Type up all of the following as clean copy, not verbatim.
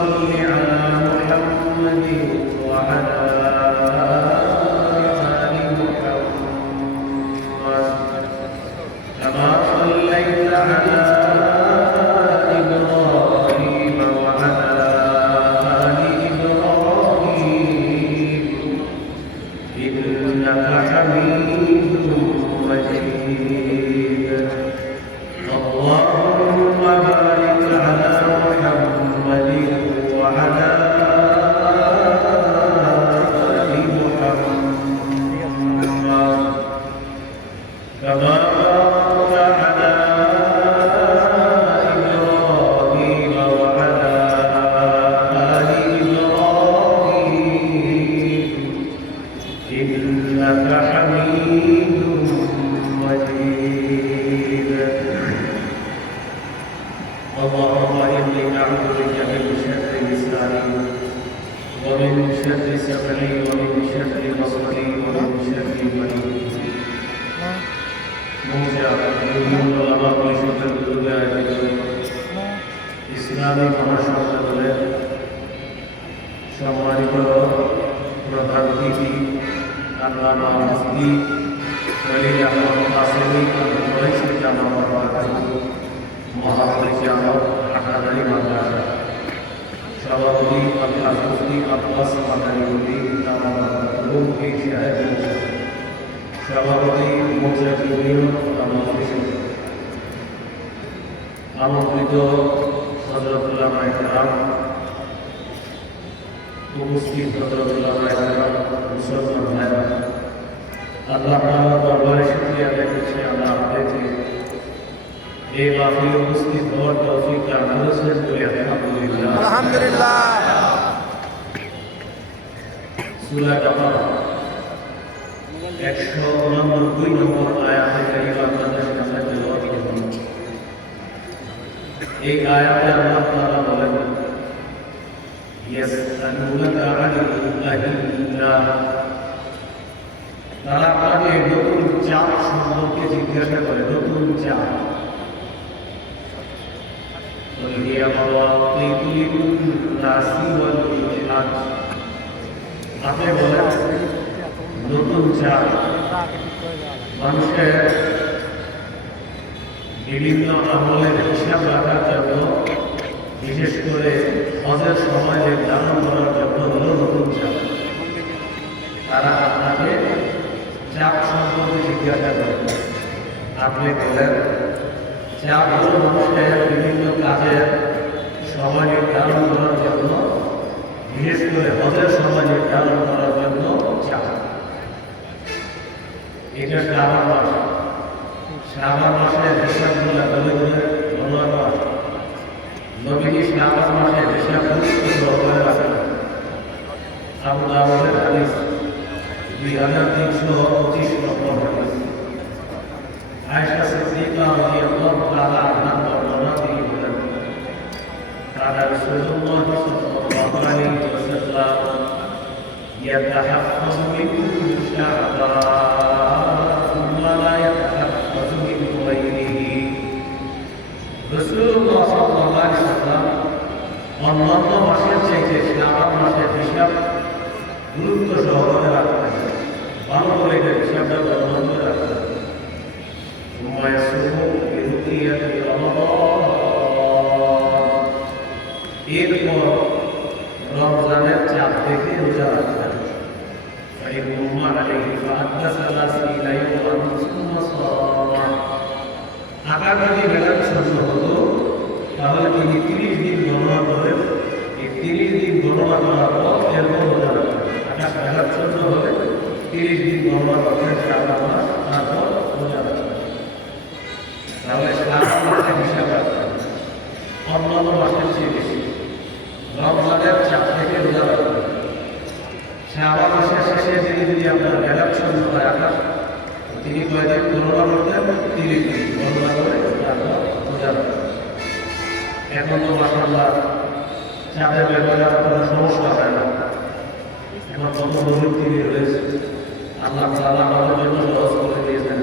صل على محمد وعلى آل محمد كما صليت على إبراهيم وعلى آل إبراهيم إنك حميد مجيد اللهم بارك على محمد وعلى آل محمد كما باركت على إبراهيم وعلى آل إبراهيم إنك حميد مجيد اللهم إني أعوذ بك من شر لساني ومن شر سمعي ومن شر بصري ومن شر بدني ইসলামী মহাসম্মেলনের সম্মানিত প্রধান অতিথি আল্লামা মুফতি ওলি আহমদ কাসেমি মহাপরিচালক হাটাদারি মাদ্রাসা সভাপতি আব্দুল মুফতি আব্বাস মাদানী সভাপতি মোর্চা ইউনিয়ন আমন্ত্রিত হযরতুল্লাহ ইকরাম উপস্থিত হযরতুল্লাহ ইকরাম মুসলমান ভাইরা আল্লাহ তাআলা দরবারে শুকরিয়া আদায় করছি আমরা আপনাদেরকে এই মাহফিলে উপস্থিত হওয়ার তৌফিক দান করেছেন বলে আলহামদুলিল্লাহ আলহামদুলিল্লাহ। সূরা বাকারা 189 নম্বর আয়াতে কারিমা আপনাদের সামনে তেলাওয়াত করব। এই আয়াতে আল্লাহ তাআলা বলেন ইয়াসআলুনাকা আনিল আহিল্লাহ, তারা আপনাকে নতুন চাঁদ সম্পর্কে জিজ্ঞাসা করে। নতুন চাঁদ আপনি বলেন নতুন চাঁদ মানুষের বিভিন্ন আমলের হিসাব রাখার জন্য, বিশেষ করে হজের সময় নির্ধারণ করার জন্য হল নতুন চাঁদ। তারা আপনাকে চাঁদ সম্পর্কে জিজ্ঞাসা করে। আপনি বলেন চাঁদ হল মানুষের বিভিন্ন কাজের সময় নির্ধারণ করার জন্য, বিশেষ করে হজের সময় নির্ধারণ করার জন্য চাঁদ। এটা শ্রাবণ মাস। শ্রাবণ মাসের হিসাবগুলো বলে বলে বর্ণনা করা। নবীজি শ্রাবণ মাসের হিসাব করে রাখেন। আবু দাউদের হাদিস 2325 নম্বর হাদিস। আয়েশা সিদ্দিকা রাদিয়াল্লাহু তাআলা আনহা বর্ণনা তিনি বলেন কানা রাসূলুল্লাহ সাল্লাল্লাহু আলাইহি ওয়াসাল্লাম ইয়াতাহাফফাযু মিন শা'বান ওয়া লা ইয়াতাহাফফাযু মিন গায়রিহি। রাসূলুল্লাহ সাল্লাল্লাহু আলাইহি ওয়াসাল্লাম অন্যান্য মাসের চাইতে শ্রাবণ মাসের হিসাব গুরুত্ব সহকারে রাখতেন, ভালো করে এটা হিসাবটা বর্ণনা করে রাখতেন। এরপর রমজানের চাঁদ থেকে রোজা রাখতেন। আকার যদি মেলাচ্ছন্ন হতো তাহলে তিনি 30 দিন গণনা করেন। এই 30 দিন গণনা করার পর এরপর রোজা রাখতেন। আকাশ মেলাচ্ছন্ন হলে 30 দিন গণনা করতেন শ্রাবণ মাস, তারপর রোজা রাখতেন। তাহলে শ্রাবণ মাসের হিসাব রাখতেন অন্যান্য মাসের চেয়ে বেশি। রমজানের চাঁদ থেকে রোজা রাখতেন। শ্রাবণ মাসের শেষে দিনে যদি আপনার মেলাচ্ছন্ন হয় আকাশ, তিনি কয়েকদিন গণনা করতেন, 30 দিন গণনা করে তারপর রোজা রাখতেন। এখন তো মাশাআল্লাহ চাঁদের ব্যাপারে কোনো সমস্যা হয় না। এখন কত প্রযুক্তি রয়েছে, আল্লাহ তাআলা আমাদের জন্য সহজ করে দিয়েছেন।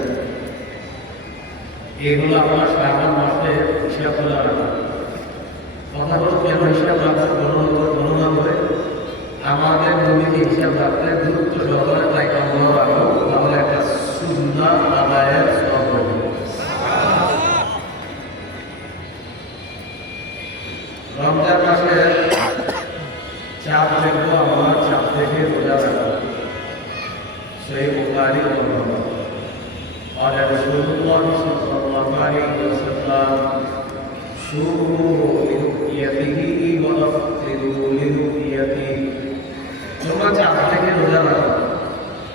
এগুলো আপনার শ্রাবণ মাসে হিসাব করে রাখা। কথা হলো কেন হিসাব রাখা হিসাব রাখতে গুরুত্ব সহকারে তাই কর্ম রাখো, তাহলে একটা সুন্নাহ আদায়ের সওয়াব হবে। রমজান মাসে চাপ দেখবো, আমরা চাপ দেখে রোজা রাখবো। সহিহ বুখারী قال رسول الله صلى الله عليه وسلم صوموا لرؤيته وافطروا لرؤيته। তোমরা চাপ থেকে রোজা রাখো,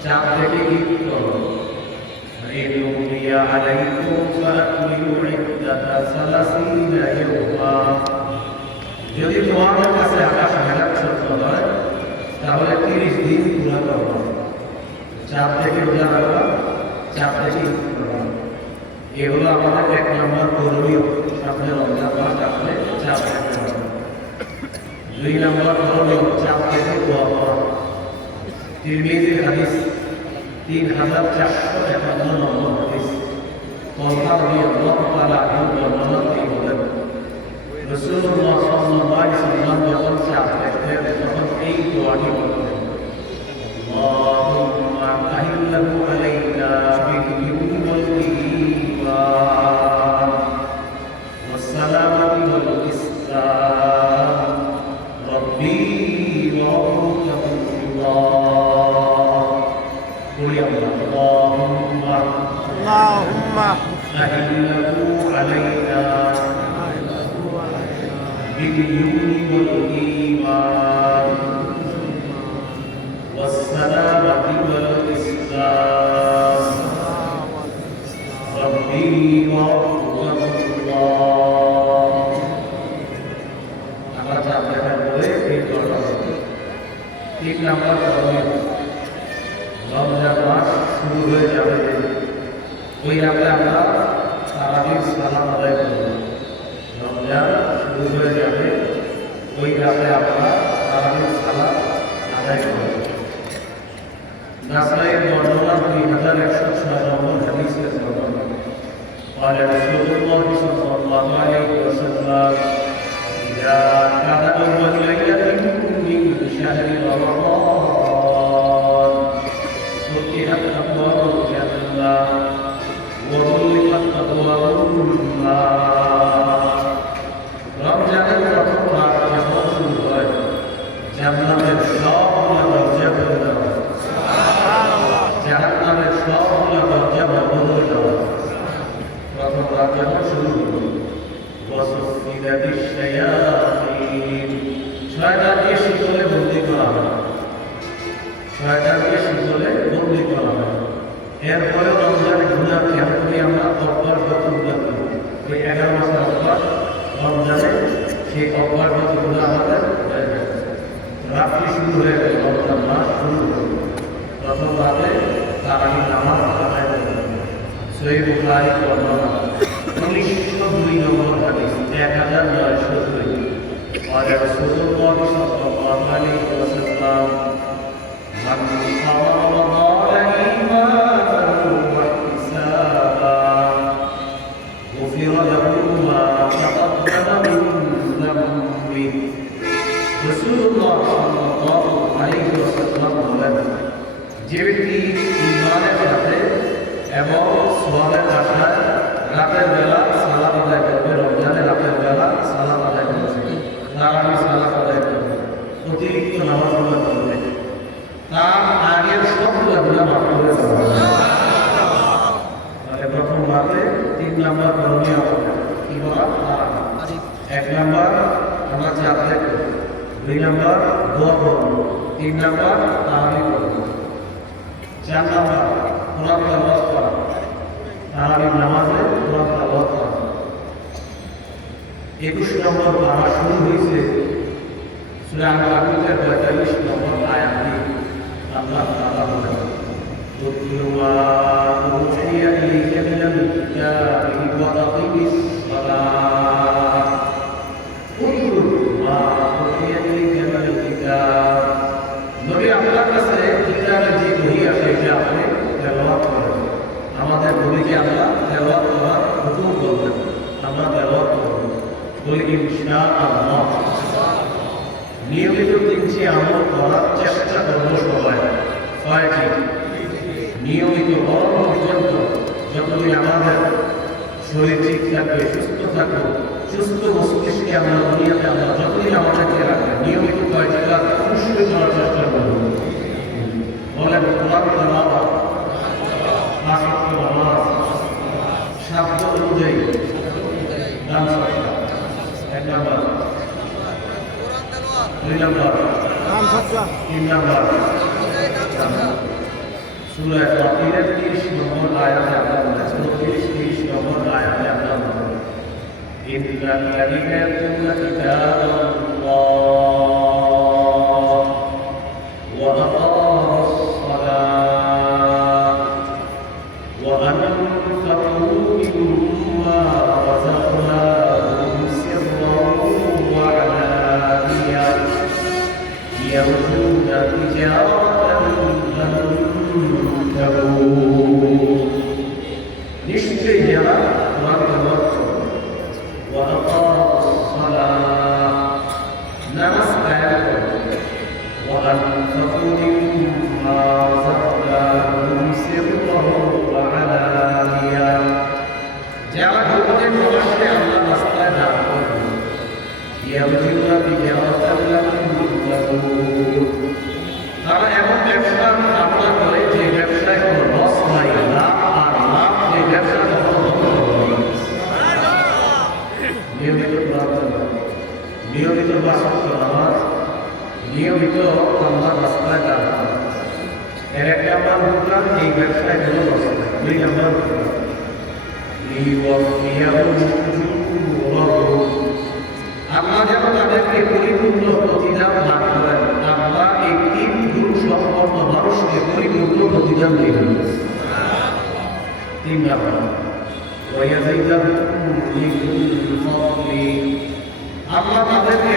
চাপ থেকে ঈদ করো। فإن غمي عليكم فأكملوا عدة 30 يوما। যদি তোমাদের কাছে আকাশ মেঘাচ্ছন্ন হয় তাহলে 30 দিন পুরা করো। চাপ থেকে রোজা রাখবা, চাপ থেকে ঈদ করবা। এ হলো আমাদের 1 নম্বর করণীয়। সামনে রমজান মাস আসলে চাপ থেকে রাখবা। 2 নম্বর করণীয়, চাপ থেকে দোয়া করা। তিরমিজির হাদিস 3451 নম্বর হাদিস। তলহা রাদিয়াল্লাহু তাআলা আনহু বর্ণনা তিনি বলেন, রাসূলুল্লাহ সাল্লাল্লাহু আলাইহি ওয়াসাল্লাম যখন চাপ দেখতেন তখন এই দোয়াটি করতেন, আল্লাহুম্মা আহিল্লাহু আলাইনা বিল-ইমনি ওয়াল-ঈমান ওয়াস-সালামতি ওয়াল-ইসলাম রব্বি ওয়া রাব্বুকাল্লাহ। বলি আমরা, আল্লাহুম্মা আহিল্লাহু আলাইনা বিল-ইমনি ওয়াল-ঈমান ওয়াস-সালামতি ওয়াল-ইসলাম রব্বি ওয়া রাব্বুকাল্লাহ। আমরা চাপ দেখার পরে এই দোয়াটা করব। 3 নম্বর করণীয়, রমজান মাস শুরু হয়ে যাবে, ওই রাতে আমরা তারাবির সালাত আদায় করব। রমজান শুরু হয়ে যাবে, ওই রাতে আমরা তারাবির সালাত আদায় করব। নাসাইয়ের বর্ণনা 2106 নম্বর হাদিসের বর্ণনা। قال رسول الله صلى الله عليه وسلم إذا كان أول ليلة من شهر رمضان فتحت أبواب الجنة وغلقت أبواب النار। রমজানের প্রথম রাত যখন শুরু হয়, জান্নাতের সবগুলো দরজা খুলে দেওয়া হয়, জাহান্নামের সবগুলো দরজা বন্ধ করে দেওয়া হয়। প্রথম রাত যখন শুরু হলো, ওয়াসফিদাতিশ শায়াতিন, শয়তানকে শিকলে বন্দী করা হয়, শয়তানকে শিকলে বন্দী করা হয়। এরপরে রমজানের গুনাহ কেন করি আমরা? অপরাধগত গুনাহ করি। ওই 11 মাসের অপরাধ রমজানে, সেই অপরাধগত গুনাহ আমাদের হয়ে যায়। রাত্রি শুরু হয়ে গেল, রমজান মাস শুরু হলো, প্রথম রাতে তারাবির নামাজ আদায় করব। সহিহ বুখারী বর্ণনা 1902 নম্বর হাদিস 1902। قال رسول الله صلى الله عليه وسلم من قام رمضان إيمانا واحتسابا غفر له ما تقدم من ذنبه। রাসূলুল্লাহ সাল্লাল্লাহু আলাইহি ওয়াসাল্লাম বলেন, যে ব্যক্তি ঈমানের সাথে এবং সওয়াবের আশায় রাতের বেলা সালাত আদায় করবে, রমজানের রাতের বেলা সালাত আদায় করবে, তারাবি সালাত আদায় করবে, অতিরিক্ত নামাজগুলো করবে, তার আগের সবগুলো গুনাহ মাফ করে দেওয়া হবে। তাহলে প্রথম রাতে 3 নম্বর করণীয় কি করা? 1 নম্বর আমরা চাপ দেখব, 2 নম্বর দোয়া করব, 3 নম্বর তারাবি করব, 4 নম্বর কোরআন তেলাওয়াত করা, তারাবির নামাজে কোরআন তেলাওয়াত করা। 21 নম্বর পারা শুরু হয়েছে সূরা আল-কাফিরের 42 নম্বর আয়াত দিয়ে। আল্লাহ তাআলা বলেন, উতলু মা উহিয়া ইলাইকা মিনাল কিতাবি ওয়া আকিমিস সালাত। উতলু মা উহিয়া ইলাইকা মিনাল কিতাব, নবী আপনার কাছে কিতাবের যে বই আছে এটা আপনি তেলাওয়াত করেন। আমাদের বইকে আল্লাহ তেলাওয়াত করার হুকুম করবেন, আমরা তেলাওয়াত করব। বলি ইনশাআল্লাহ। নিয়মিত 3টি আমল করার চেষ্টা করব নিয়মিত মরণ পর্যন্ত যতদিন আমাদের শরীর ঠিক থাকবে, সুস্থ থাকবে, সুস্থ মস্তিষ্কে আমরা দুনিয়াতে আমরা যতদিন আমাদেরকে রাখবেন নিয়মিত কয়েকটি কাজ অবশ্যই করার চেষ্টা করব। বলেন কোরআন তেলাওয়াত, পাঁচ ওয়াক্ত নামাজ, সাধ্য অনুযায়ী দান সদকা, এক নাম্বার। দুই নাম্বার, তিন নাম্বার, সূরা ফাতিহার 30 নম্বর আয়াতে আপনারা 30 নম্বর আয়াতে আপনারা ইন্নাল্লাযীনা ইয়াতলুনা কিতাবাল্লাহ ওয়া আকামুস সালাত ওয়া আনফাকু মিম্মা রাযাকনাহুম সিররান ওয়া আলানিয়া يرجون تجارة لن تبور নিশ্চয়ই যারা কোরআন তেলাওয়াত করে ওয়া আকামুস সালাত নামাজ কায়েম করে ওয়া আনফাকু মিম্মা রাযাকনাহুম সিররান ওয়া আলানিয়া যারা গোপনে প্রকাশ্যে আল্লাহর রাস্তায় দান করে ইয়ারজুনা তিজারাতান লান তাবুর তারা এমন ব্যবসা কামনা করে যে ব্যবসায় কোনো লস নাই, লাভ আর লাভ এই ব্যবসা নিয়মিত প্রার্থনা, নিয়মিত বাসত্ব নামাজ, নিয়মিত আল্লাহর রাস্তায় দান করা, এর এক নাম্বার প্রোগ্রাম এই ব্যবসায় কোনো লস নাই। দুই নাম্বার আল্লাহ যেন তাদেরকে পরিপূর্ণ প্রতিদান দান করেন। আল্লাহ এই তিন গুণ সম্পন্ন মানুষকে পরিপূর্ণ প্রতিদান দিবেন। তিন নাম্বার আল্লাহ তাদেরকে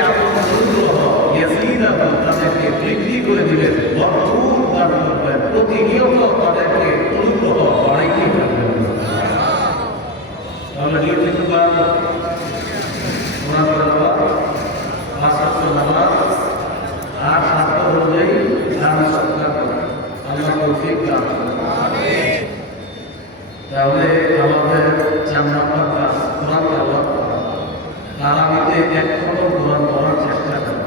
তাদেরকে বৃদ্ধি করে দিবেন, ভরপুর দান করবেন, প্রতিনিয়ত তাদেরকে অনুগ্রহ বাড়াইতে থাকবেন। তাহলে নিয়মিত আর সাধ্য অনুযায়ী দান সদকা করা, আল্লাহ তৌফিক দান করুন। তাহলে আমাদের 4 নম্বর কাজ কোরআন তেলাওয়াত করা, তারাবিতে এক খতম কোরআন পড়ার চেষ্টা করা,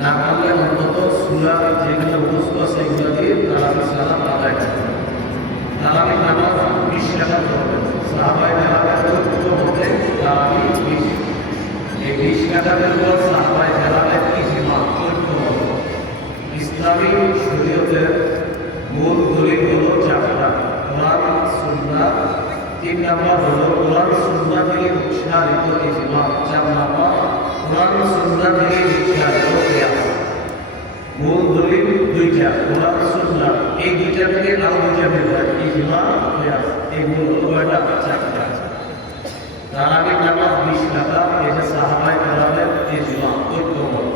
না পারলে অন্তত সূরা যেগুলো মুখস্থ আছে এগুলো দিয়ে তারাবি সালাত আদায় করা। তারাবি নামাজ 20 রাকাত পড়বেন, সাহাবায়ে কেরামের মধ্যে তারাবি 20, এই 20 রাকাতের উপর সাহাবায়ে কেরামের ইজমা ঐক্যমত। ইসলামী শরীয়তের মূল দলিল হলো 4টা, কোরআন সুন্নাহ, 3 নাম্বার হলো কোরআন সুন্নাহ থেকে উৎসারিত ইজমা, 4 নাম্বার কোরআন সুন্নাহ থেকে উৎসারিত কিয়াস। মূল দলিল 2টা, কোরআন সুন্নাহ, এই 2টা থেকে আরো 2টা বের হয়, ইজমা কিয়াস। এই মূল হলো কয়টা? 4টা। তারাবি নামাজ 20 রাকাত, এটা সাহাবায়ে কেরামের ইজমা ঐক্যমত।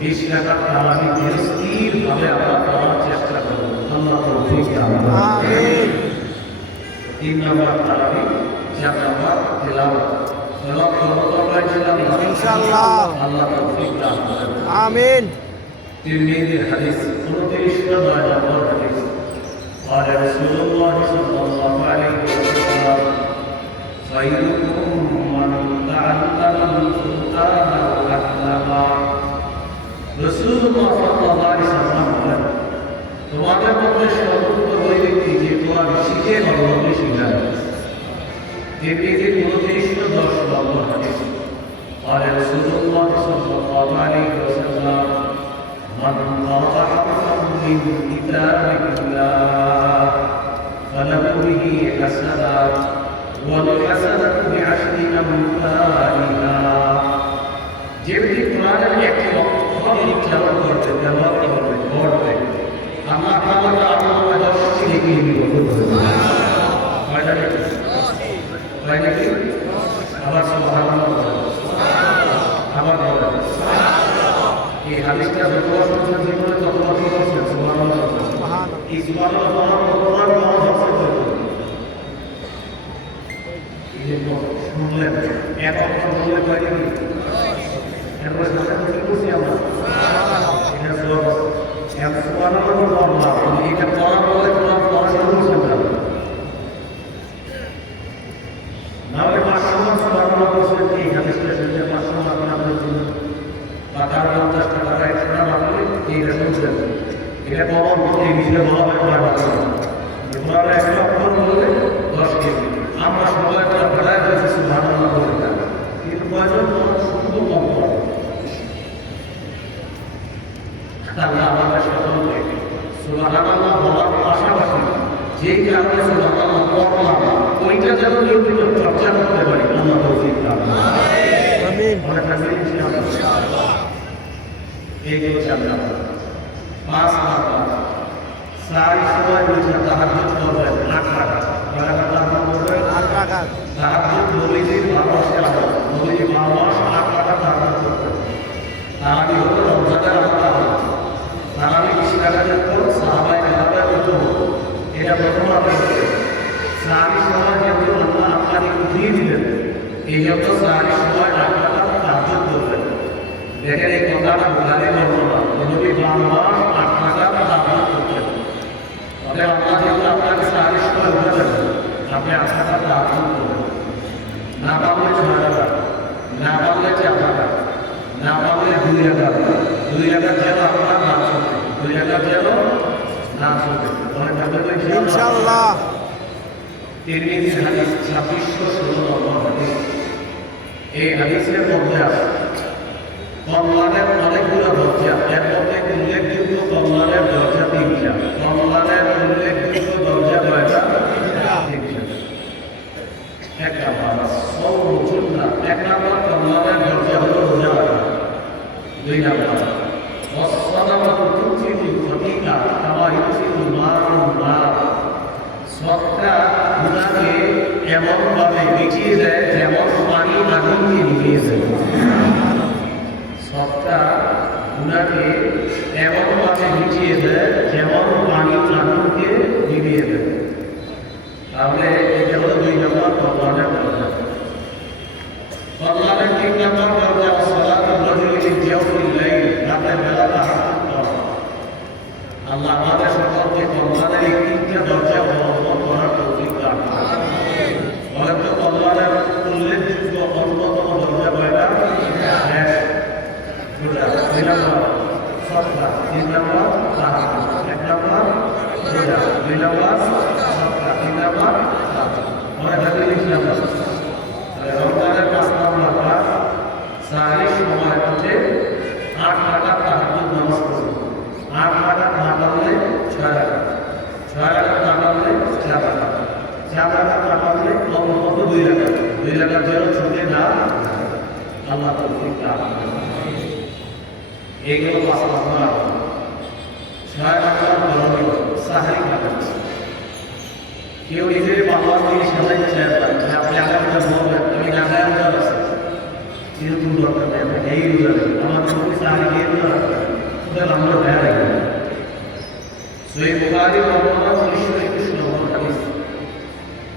20 রাকাত তারাবি স্থিরভাবে আমরা পড়ার চেষ্টা করব, আল্লাহ তৌফিক দান করুন। আমিন। 3 নাম্বার তারাবি, 4 নাম্বার তিলাওয়াত। তেলাওয়াত করব তো আমরা ইনশাআল্লাহ, আল্লাহ তৌফিক দান করুন। আমিন। তিরমিজির হাদিস 29 নম্বর হাদিস, قال رسول الله صلى الله عليه وسلم خيركم من تعلم القرآن وعلمه। রাসূলুল্লাহ সাল্লাল্লাহু আলাইহি ওয়াসাল্লাম বলেন, তোমাদের মধ্যে সর্বোত্তম ওই ব্যক্তি যে কোরআন শিখে ভালোভাবে শিখায়। তিরমিজির 29 নম্বর হাদিস, قال رسول الله صلى الله عليه وسلم من قرأ حرفا من كتاب الله فله به حسنة والحسنة بعشر أمثالها। যে ব্যক্তি কোরআনের একটি অক্ষর উচ্চারণ করবে, তেলাওয়াত করবে, পড়বে, আল্লাহ তাআলা তার 10টি নেকি নির্ভর করবে। কয়টা নেকি? কয়টা নেকি? আবার সুবহানাল্লাহ বলেন, আবার বলেন। এই হাদিসটা যতবার শুনছেন জীবনে ততবার কি করছেন? সুবহানাল্লাহ বলেন। এই সুবহানাল্লাহ কোরআন শুনলেন, এক অক্ষর বললে কয়টা নেকি? এরপরে সাথে সাথে খুশি আমরা এটা সুবহানাল্লাহ, সুবহানাল্লাহ বললাম না, এটা পড়া বলে কোরআন পড়া শুরু তার 50 টাকা 100 টাকা বাড়লে এইটা শুনছেন এটা কমন এই বিষয়ে বলা হয় কোরআন এক অক্ষর বললে 10 কেজি আমরা সবাই একটা ভাড়ায় রয়েছে সুবহানাল্লাহ বলে না কিন্তু কয়জন শুধু কম করে আল্লাহ আমাদের সকলকে সুবহানাল্লাহ বলার পাশাপাশি যে কারণে সুবহানাল্লাহ পড়লাম ওইটা যেন নিয়মিত চর্চা করতে পারি আল্লাহ তৌফিক দান আমিন অনেক কাছে ইনশাআল্লাহ এইগুলো জানলাম 5 নাম্বার সারি সময় বুঝে তাহাজ্জুদ করবেন 8 টাকা তাহাজ্জুদ নবীজির ভালোবাসা নবীজির ভালোবাসা 8 টাকা তাহাজ্জুদ করবেন তারাবি হলো রমজানের আওতায় তারাবি 20 টাকা যেত সাহাবায়ে কেরামের মতো এটা প্রথম আপনি সারি সময় যেহেতু আল্লাহ আপনাকে দিয়ে দিলেন এই জন্য সারি সময় 8 টাকা তাহাজ্জুদ করবেন দেখেন এই কথাটা বুঝালে বর্ণনা নবী ভালোবাসা 8 টাকা তাহাজ্জুদ করতেন অতএব আল্লাহ যেহেতু আপনাকে সারি সময় উঠাবেন আপনি 8 টাকা তাহাজ্জুদ করবেন না পারলে 6 টাকা না পারলে 4 টাকা না পারলে 2 টাকা 2 টাকা যেন আপনার না চলবে 2 টাকা যেন না চলবে অনেক টাকা তো ইনশাআল্লাহ তিরমিজি হাদিস 2616 নম্বর হাদিস এই হাদিসের মধ্যে আছে কল্যাণের অনেকগুলো দরজা এর মধ্যে উল্লেখযোগ্য কল্যাণের দরজা 3টা কল্যাণের উল্লেখযোগ্য দরজা কয়টা 3টা এক নাম্বার সৌরুজুল্লাহ এক নাম্বার কল্যাণের দরজা হলো রোজা রাখা 2 নাম্বার ওয়াসসালামাতু তুতিলুল খতিকা কামা ইউতিলুল মারুল নার সৎকা গুনাহকে এমনভাবে মিটিয়ে দেয় যেমন পানি আগুনকে নিভিয়ে দেয় সৎকা গুনাহকে এমনভাবে মিটিয়ে দেয় যেমন পানি আগুনকে নিভিয়ে দেয় তাহলে এটা হলো 2 নম্বর কল্যাণের দরজা কল্যাণের 3 নম্বর দরজা সালাতুর রাজুলি ফি জাওফিল লাইল রাতের বেলা তাহাজ্জুদ করা আল্লাহ আমাদের সকলকে কল্যাণের এই 3টা দরজা অবলম্বন করার তৌফিক দান করুন বলেন তো কল্যাণের উল্লেখযোগ্য অন্যতম দরজা কয়টা 2 নম্বর সৎকা 3 নম্বর তাহাজ্জুদ 1 নম্বর রোজা 2 নম্বর সৎকা 3 নম্বর তাহাজ্জুদ অনেক হাদিস ইনশাআল্লাহ রমজানের 5 নম্বরটা সারি সময় হচ্ছে 8 টাকা তাহাজ্জুদ নামাজ পড়ুন 8 টাকা না পড়লে 6 টাকা 6 টাকা না পড়লে 4 টাকা 4 টাকা না পড়লে কত 2 টাকা 2 টাকা যেন ছুটে না আল্লাহ তৌফিক দান এগুলো 5 নম্বর 6 নম্বর করণীয় সাহারি খাবেন কেউ নিজের বাবার দিয়ে সাজাইতে চায় না আপনি আগামীটা বলবেন আমি ঢাকায় রোজা আছে কিন্তু দরকার নেই আপনি এই রোজা নেই আমার চোখে সাহারি গিয়ে রোজা রাখবেন তাহলে আমরা ভয় রাখবেন সহিহ বুখারী বর্ণনা 1921 নম্বর হাদিস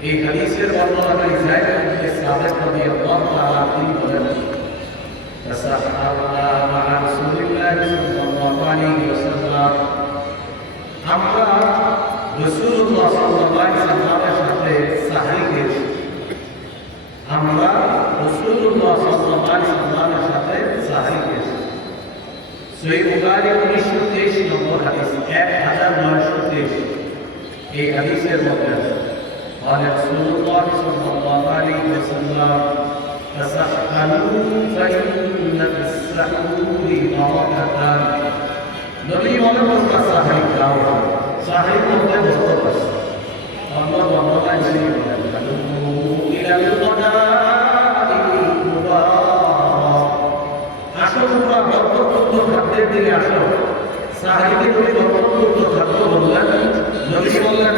এই হাদিসের বর্ণনাকারী যায়েদ ইবনে সাবিত রাদিয়াল্লাহু তাআলা তিনি বলেন তাসাহহারনা মা রাসূলিল্লাহি সাল্লাল্লাহু আলাইহি ওয়াসাল্লাম আমরা রাসূলুল্লাহ সাল্লাল্লাহু আলাইহি ওয়াসাল্লামের সাথে সাহরি খেয়েছি আমরা রাসূলুল্লাহ সাল্লাল্লাহু আলাইহি ওয়াসাল্লামের সাথে সাহরি খেয়েছি সহিহ বুখারী 1923 নম্বর হাদিস 1923 এই হাদিসের মধ্যে আছে قال رسول الله صلى الله عليه وسلم تسحروا فإن في السحور بركة নবী বলেন তোমরা সাহরি খাও সাহরির মধ্যে বরকত আছে আল্লাহ বর্ণনায় জানিয়ে বলেন ইলাল কদাইল মুবারাক আসো তোমরা বরকতপূর্ণ খাদ্যের দিকে আসো সাহরিকে নবী বরকতপূর্ণ খাদ্য বললেন নবী বললেন